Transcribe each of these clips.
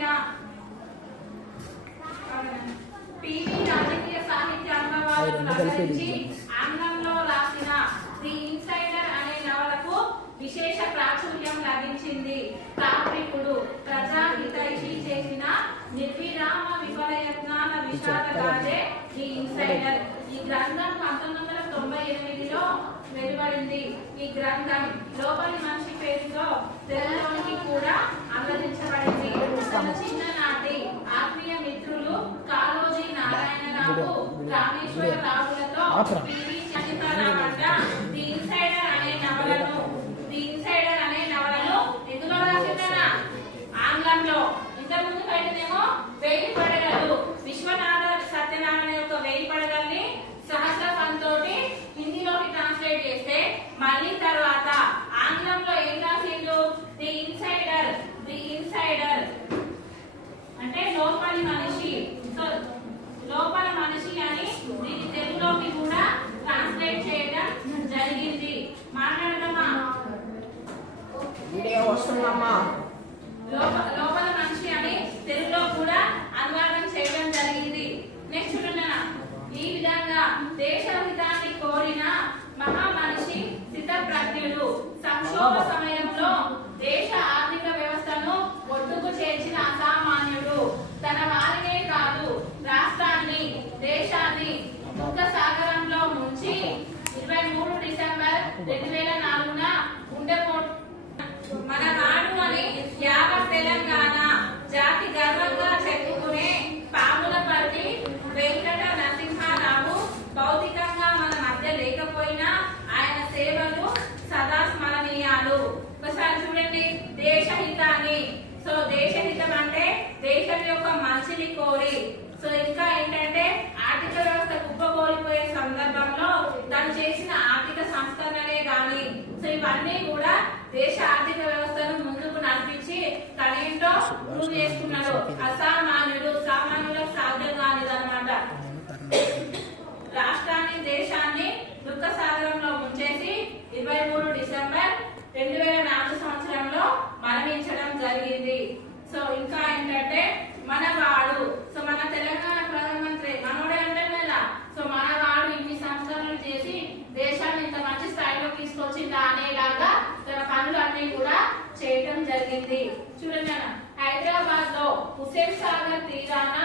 రాసిన పివి రాజకీయ సాహిత్య అనుభవాలను నవరించి ఆంగ్లంలో రాసిన ది ఇన్సైడర్ అనే నవలకు విశేష ప్రాచుర్యం లభించింది. తాత్వికుడు ప్రజాహితైషి చేసిన నిర్విరామ విఫలయత్నాల విషాదగాథే ది ఇన్సైడర్. ఈ గ్రంథం 1998లో వెలువడింది. ఈ గ్రంథం లోపలి మనిషి పేరుతో తెలుగులోనికి కూడా అనువదించబడింది. తన చిన్ననాటి ఆత్మీయ మిత్రులు కాళోజీ నారాయణరావు, రామేశ్వరరావులతో పివి చంద్రరావు ది ఇన్సైడర్ అనే నవలను ఎందులో రాసిందనా? ఆంగ్లంలో. ఇంతకుముందు బయటనేమో వేయి పడగలు విశ్వనాథ సత్యనారాయణ యొక్క వేయి పడగల్ని సహస్ర తోటి హిందీలోకి ట్రాన్స్లేట్ చేస్తే మళ్ళీ తర్వాత ఆంగ్లంలో ఏం రాసిండు? ది ఇన్సైడర్ అంటే లోపలి మనిషి. సో లోపల మనిషి అని దీన్ని తెలుగులోకి కూడా ట్రాన్స్లేట్ చేయడం జరిగింది. మాట్లాడదామా? లోపల మనిషి అని తెలుగులో కూడా అనువాదం చేయడం జరిగింది. నెక్స్ట్ ఈ విధంగా దేశహితాన్ని కోరిన మహామనిషి స్థితప్రజ్ఞుడు, సంక్షోభ సమయంలో దేశ ఆర్థిక వ్యవస్థను ఒడ్డుకు చేర్చిన అసామాన్యుడు, తన వారినే కాదు రాష్ట్రాన్ని దేశాన్ని దుఃఖ సాగరంలో ముంచి 23 డిసెంబర్ 2004న మన నాడు అని యావత్ తెలంగాణ జాతి గర్వంగా చెప్పుకునే పాములపర్తి వెంకట నరసింహారావు భౌతికంగా మన మధ్య లేకపోయినా ఆయన సేవలు సదా స్మరణీయాలు. ఒకసారి చూడండి, దేశహితాన్ని. సో దేశహితం అంటే దేశం యొక్క మంచిని కోరి. సో ఇంకా ఏంటంటే ఆర్థిక వ్యవస్థ కుప్పకూలిపోయే సందర్భంలో తను చేసిన ఆర్థిక సంస్కరణలే గాని సో ఇవన్నీ కూడా దేశ ఆర్థిక వ్యవస్థను ముందుకు నడిపించి తనేంటో ప్రూవ్ చేసుకున్నాడు. అసామాన్యుడు, సామాన్యులకు సాధ్యం కానిదన్నమాట. రాష్ట్రాన్ని దేశాన్ని దుఃఖ సాగరంలో ముంచేసి 23 డిసెంబర్ 2004 సంవత్సరంలో మరణించడం జరిగింది. సో ఇంకా ఏంటంటే మనవాడు. సో మన తెలంగాణ ప్రధానమంత్రి మనోడే అంటారు కదా. సో మనవాడు ఇన్ని సంస్కరణలు చేసి దేశాన్ని ఇంత మంచి స్థాయిలో తీసుకొచ్చిందా అనేలాగా తన పనులు అన్ని కూడా చేయటం జరిగింది. చూడండి, హైదరాబాద్ లో హుస్సేన్ సాగర్ తీరాన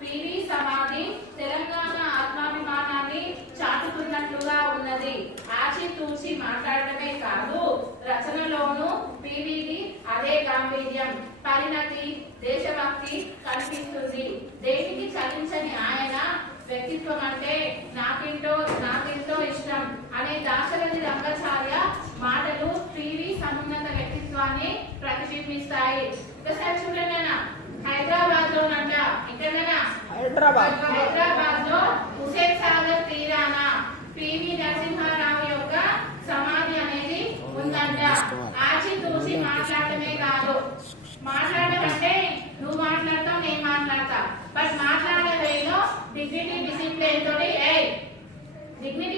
పివి సమాధి తెలంగాణ ఆత్మాభిమానాన్ని చాటుతున్నట్లుగా ఉన్నది. ఆచితూచి మాట్లాడటమే కాదు, రచనలోను పివిది అదే గాంభీర్యం, పరిణతి, దేశభక్తి కనిపిస్తుంది. దేనికి చలించని ఆయన వ్యక్తిత్వం అంటే నాకెంతో ఇష్టం అనే దాశరథి రంగాచార్య మాటలు పివి సమున్నత వ్యక్తిత్వాన్ని ప్రతిబింబిస్తాయి. ఒకసారి చూడండి, హైదరాబాద్ లోనంట హైదరాబాద్ లో హుస్సేన్ సాగర్ తీరాన పివి నరసింహారావు యొక్క సమాధి అనేది ఉందంట. ఆచితూచి మాట్లాడటమే కాదు, మాట్లాడమంటే నువ్వు మాట్లాడతావు నేను మాట్లాడతా, బట్ మాట్లాడే వేలో డిగ్నిటీ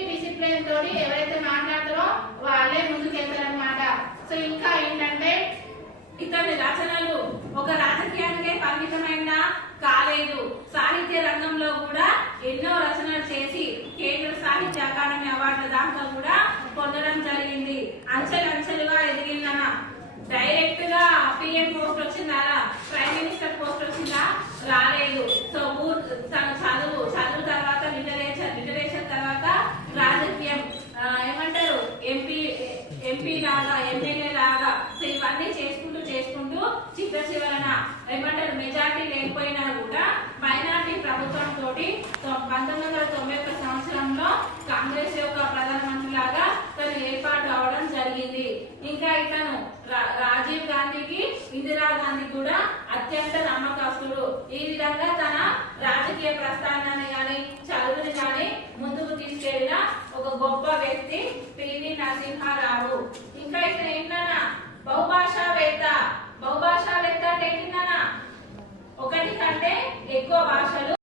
డిసిప్లిన్ తోటి ఎవరైతే మాట్లాడతారో వాళ్ళే ముందుకు వెళ్తారనమాట. సో ఇంకా ఏంటంటే ఇతని రచనలు ఒక రాజకీయానికే పరిమితమైనా కాలేదు. సాహిత్య రంగంలో కూడా ఎన్నో రచనలు చేసి కేంద్ర సాహిత్య అకాడమీ అవార్డుల దాంట్లో కూడా పొందడం జరిగింది. అంచెలుగా ఎదిగిందన. డైరెక్ట్ గా పిఎం పోస్ట్ వచ్చిందా, ప్రైమ్ మినిస్టర్ పోస్ట్ వచ్చిందా? రాలేదు. సో తను చదువు తర్వాత లిటరేచర్ తర్వాత రాజకీయం ఏమంటారు ఎంపీ లాగా ఎమ్మెల్యే లాగా సో ఇవన్నీ చేసుకుంటూ చివరన ఏమంటారు మెజార్టీ లేకపోయినా కూడా మైనార్టీ ప్రభుత్వం తోటి 1991 సంవత్సరంలో కాంగ్రెస్ యొక్క ప్రధానమంత్రి లాగా తను ఏర్పాటు అవడం జరిగింది. ఇంకా ఇతను రాజీవ్ గాంధీకి ఇందిరాగాంధీ కూడా అత్యంత నమ్మకస్తుడు. ఈ విధంగా తన రాజకీయ ప్రస్థానాన్ని కానీ చదువుని కానీ ముందుకు తీసుకెళ్లిన ఒక గొప్ప వ్యక్తి పివి నరసింహారావు. ఇంకా ఇక్కడ ఏంటన్నా బహుభాషావేత్త అంటే ఏంటన్నా ఒకటి కంటే ఎక్కువ భాషలు